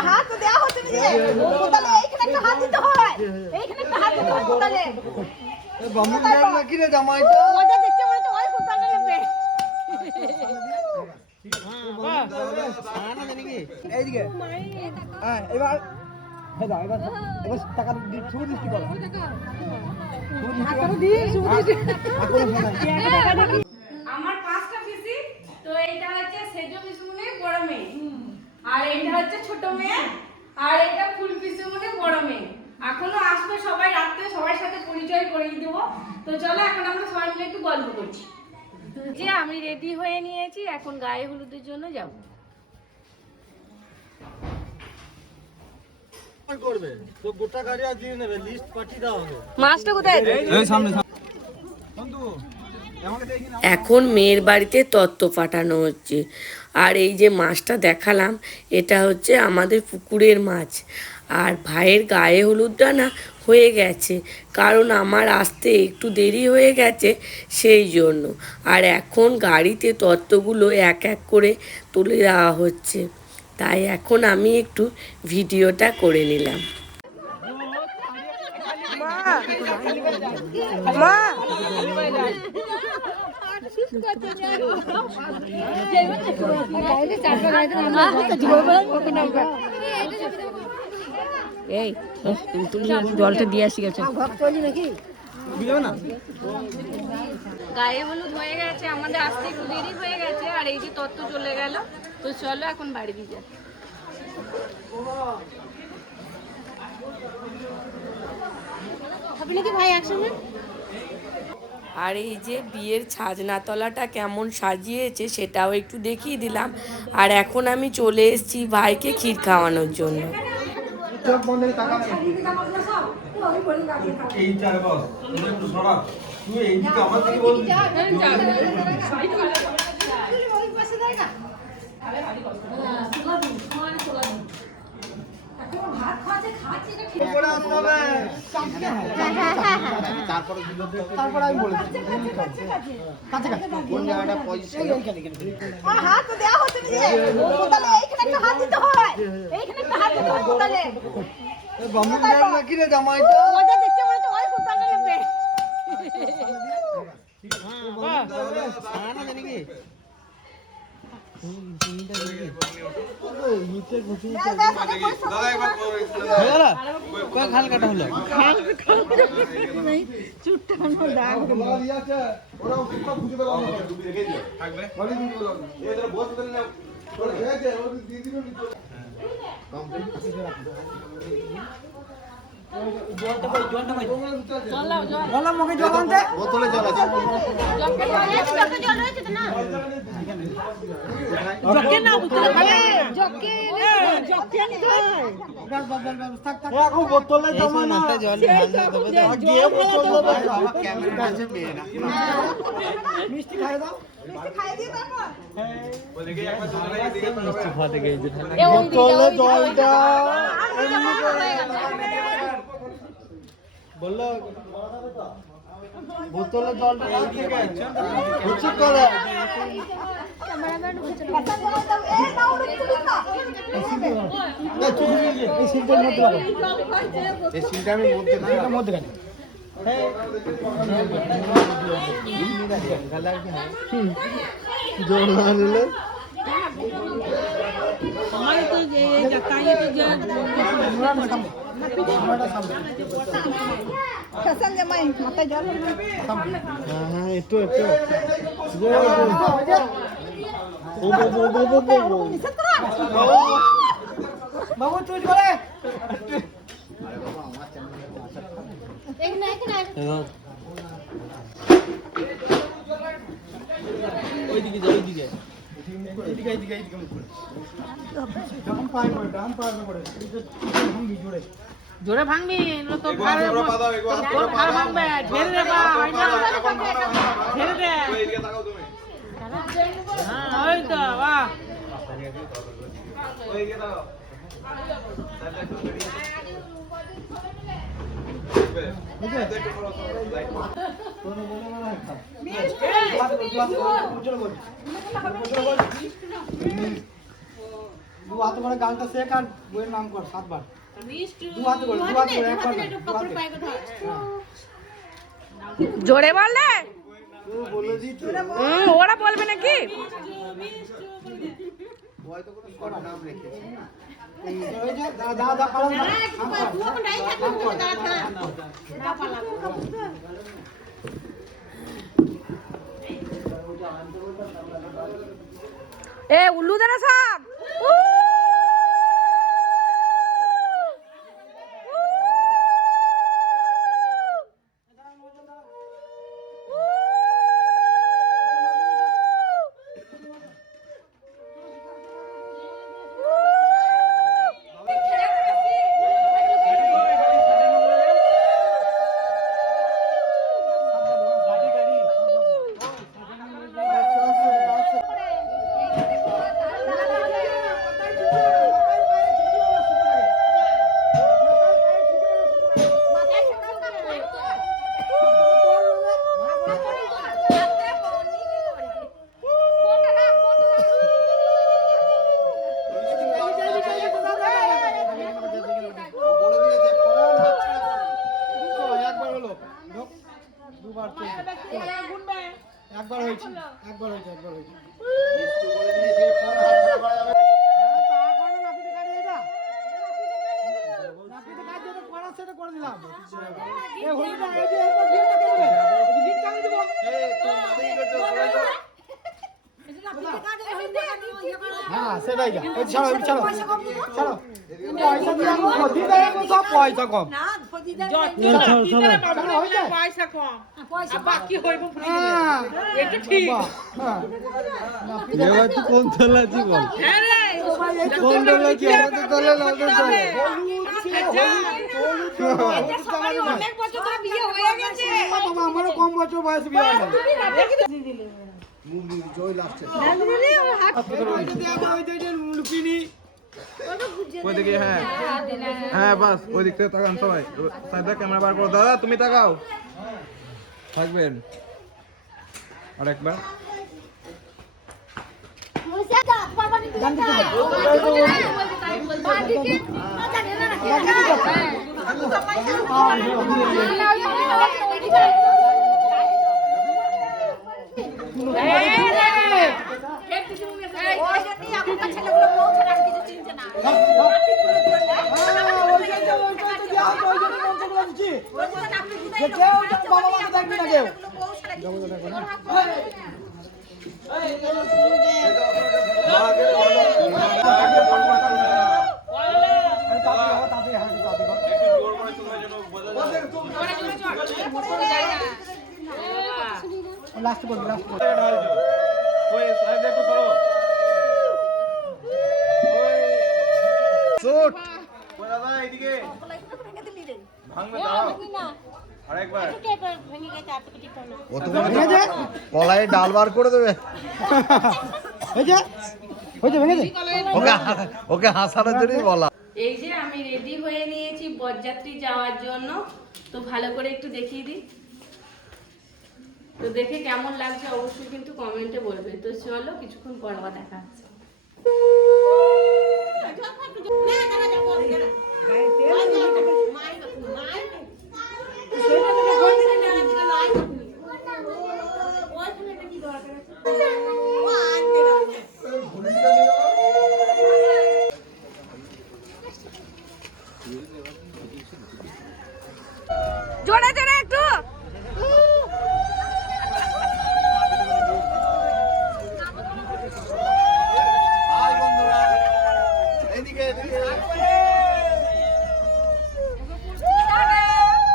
হাত দেওয়া হচ্ছে কোদালে এইখানে একটা হাত দিতে হয়। এইখানে একটা হাত দিতে হয় কোদালে। বামুন গাছ নাকি রে জামাইটা? ওটা দেখছে মনে হচ্ছে ওই কোদালে নেবে হ্যাঁ এবার এই দাও, এবার এবার টাকা দি- শুভ দৃষ্টি করো আমার পাঁচটা পিসি তো এইটা হচ্ছে সেজো পিসুমনি বড় মেয়ে আর এইটা হচ্ছে ছোট মেয়ে আর এটা ফুল পিসুমনি বড় মেয়ে। এখনও আসবে সবাই রাত্রে সবার সাথে পরিচয় করিয়ে দেবো। তো চলো এখন আমরা সবাই মিলে একটু গল্প করছি। যে আমি রেডি হয়ে নিয়েছি এখন গায়ে হলুদের জন্য যাব। করবে? তো গোটা গাড়ি আর দিয়ে নেবে লিস্ট পাঠিয়ে হবে। মাছটা কোথায়? এখন মেয়ের বাড়িতে তত্ত্ব পাঠানো হচ্ছে। আর এই যে মাছটা দেখালাম, এটা হচ্ছে আমাদের পুকুরের মাছ। আর ভাইয়ের গায়ে হলুদটা না হয়ে গেছে, কারণ আমার আসতে একটু দেরি হয়ে গেছে সেই জন্য। আর এখন গাড়িতে তত্ত্বগুলো এক এক করে তুলে দেওয়া হচ্ছে। তাই এখন আমি একটু ভিডিওটা করে নিলাম। এই জলটা দিয়ে আসি গেছে। গায়ে হলুদ হয়ে গেছে আমাদের আসতে একটু দেরি হয়ে গেছে আর এই যে তত্ত্ব চলে গেল। তো চলো এখন বাড়ি দিয়ে নাকি ভাই একসঙ্গে? আর এই যে বিয়ের ছাজনাতলাটা কেমন সাজিয়েছে সেটাও একটু দেখিয়ে দিলাম। আর এখন আমি চলে এসেছি ভাইকে ক্ষীর খাওয়ানোর জন্য। চোখ বন্ধ করে টাকা এই চার বস তুমি একটু সরা তুই এইদিকে আমার দিকে বলবি করে আসতে হবে তারপরে আমি দিতে হয় নাকি রে জামাইটা হয়ে গেল কয় খাল কাটা হলো ওরা সব বুঝে পেলাম দিও মুখে জল দেবে মিষ্টি খাই দাও। দিয়ে তারপর ওদিকে একবার জল রেখে দিকে বোতলে জলটা বলল বোতলে জলটা এইদিকে হচ্ছে করে কথা বলে দাও এই নাও পুলিশ না এই সিলটার মধ্যে লাগো এই সিলটা আমি মধ্যে সিলটার মধ্যে কেন জোর না নিলে ফ্যাশন জামাই মাথায় জল হ্যাঁ হ্যাঁ একটু একটু জোর জোর ও বো বো বো বো বো বো নিষেধ করা বাবু তুই করে এখানে এখানে ওইদিকে যা ওইদিকে এইদিকে এইদিকে এইদিকে মুখ করে যখন পায়ে পড়ে ডান পায়ে পড়ে ভাঙবি জোরে জোরে ভাঙবি তো ভাঙবে ঢেলে ঢেলে হ্যাঁ ওই তো বাহ। তাকাও। একটু দু হাতে করে গানটা শেখ আর বইয়ের নাম কর সাতবার দু হাতে করে দু হাতে করে একবার না, দু হাতে জোরে বললে ওরা বলবে নাকি নাম। এ উল্লু সাপ বলে দিয়েছে ফোন হচ্ছে না। চলো, একবার হলো ঢোক। দুবার চলছে একবার হয়েছে একবার হয়েছে একবার হয়েছে মিষ্টু বলে দিয়েছে ফোন হাতছাড়া করা যাবে না। হ্যাঁ, তা করে নাপিতে কাটে এটা। নাপিতে কাজ যেটা করার সেটা করে দিলাম। এ হলুদটা, এই যে এরপর গিটটা কে দেবে? এই আমি দেবো। এই, তোর মাথায় কি করছ? সরে হ্যাঁ, সেটাই যা। ওই ছাড়ো, ওই ছাড়ো। ছাড়ো। পয়সা দিয়ে আমি ক্ষতি দেয়, সব পয়সা কম। ছাড়ো, ছাড়ো, পয়সা কম আর বাকি হইব এটা ঠিক হ্যাঁ। এবার তুই কোন তলা জীবন হ্যাঁ রে কোন তলা কি আমাদের তলা ওদের কম বছর বয়স বিয়ে হয়, বাস, ওই দিক সবাই। ক্যামেরা করো। দাদা, তুমি তাকাও। থাকবেন। আর কিছু কেউ বাবা মাকে দেখবি না কেউ। লাস্ট করবি লাস্ট করবি ওই সাইডে একটু সরো শুট। ওই দাদা, এইদিকে। ভাঙবে দাঁড়াও। আরেকবার। কলাই ডাল বার করে দেবে ওকে ওকে হাসানোর জন্যই বলা এই যে আমি রেডি হয়ে নিয়েছি বরযাত্রী যাওয়ার জন্য তো ভালো করে একটু দেখিয়ে দিই তো দেখে কেমন লাগছে অবশ্যই কিন্তু কমেন্টে বলবে তো চলো কিছুক্ষণ পর আবার দেখা হচ্ছে জোরে একটু হাই বন্ধুরা এইদিকে এইদিকে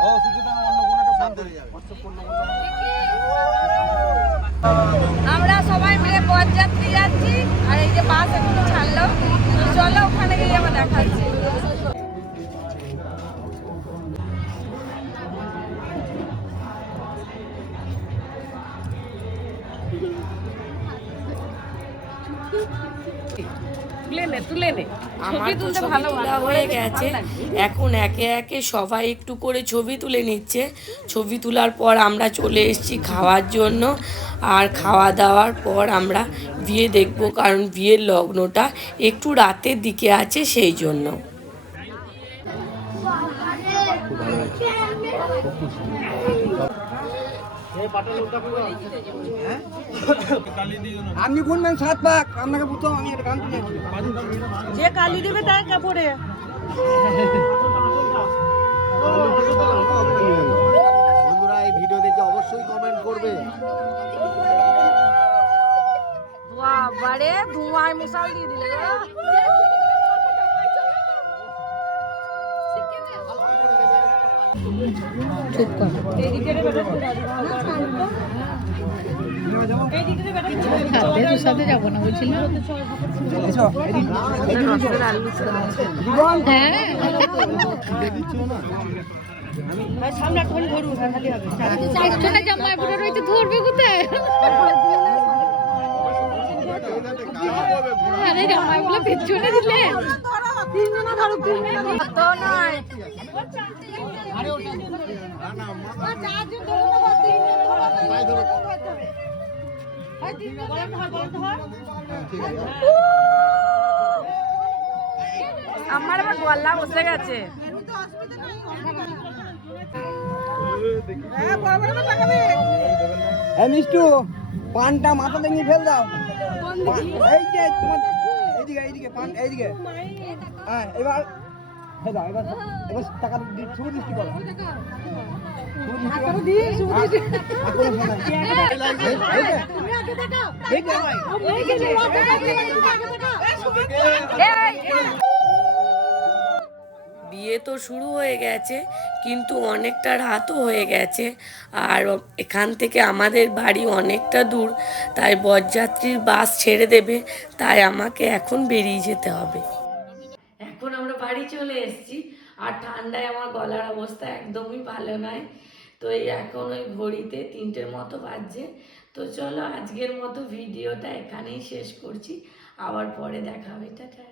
ও সুচিতা অন্য কোনো একটা ফোন করে যাবে আমরা সবাই মিলে বরযাত্রী যাচ্ছি আর এই যে বাস একটু ছাড়লো তো চলো ওখানে গিয়ে আবার দেখা হচ্ছে তুলে তুলে নে। আমার তো ছবি তোলা হয়ে গেছে। এখন একে একে সবাই একটু করে ছবি তুলে নিচ্ছে। ছবি তোলার পর আমরা চলে এসেছি খাওয়ার জন্য। আর খাওয়া দাওয়ার পর আমরা বিয়ে দেখব কারণ বিয়ের লগ্নটা একটু রাতের দিকে আছে সেই জন্য। আপনি গুনবেন সাত পাক আপনাকে প্রথম আমি একটা গান যে কালি দেবে তার কাপড়ে। বন্ধুরা এই ভিডিও দেখে অবশ্যই কমেন্ট করবে। বাবারে ধোঁয়ায় মশাল দিয়ে দিলে গো। চারজনে জামাই পরে রয়েছে ধরবে কোথায় আরে পেছনে দিলে আমার আবার গলা বসে গেছে। মিষ্টু পানটা মাথা ভেঙে ফেল দাও। এই যে তোমার এইদিকে এইদিকে পান এইদিকে হ্যাঁ এবার দাও এবার এবার টাকা শুভ দৃষ্টি করো শুভ দৃষ্টি বিয়ে তো শুরু হয়ে গেছে, কিন্তু অনেকটা রাতও হয়ে গেছে। আর এখান থেকে আমাদের বাড়ি অনেকটা দূর, তাই বরযাত্রীর বাস ছেড়ে দেবে, তাই আমাকে এখন বেরিয়ে যেতে হবে। এখন আমরা বাড়ি চলে এসেছি, আর ঠান্ডায় আমার গলার অবস্থা একদমই ভালো নয়। তো এই এখন ওই ঘড়িতে তিনটের মতো বাজছে। তো চলো আজকের মতো ভিডিওটা এখানেই শেষ করছি। আবার পরে দেখা হবে। টাটা।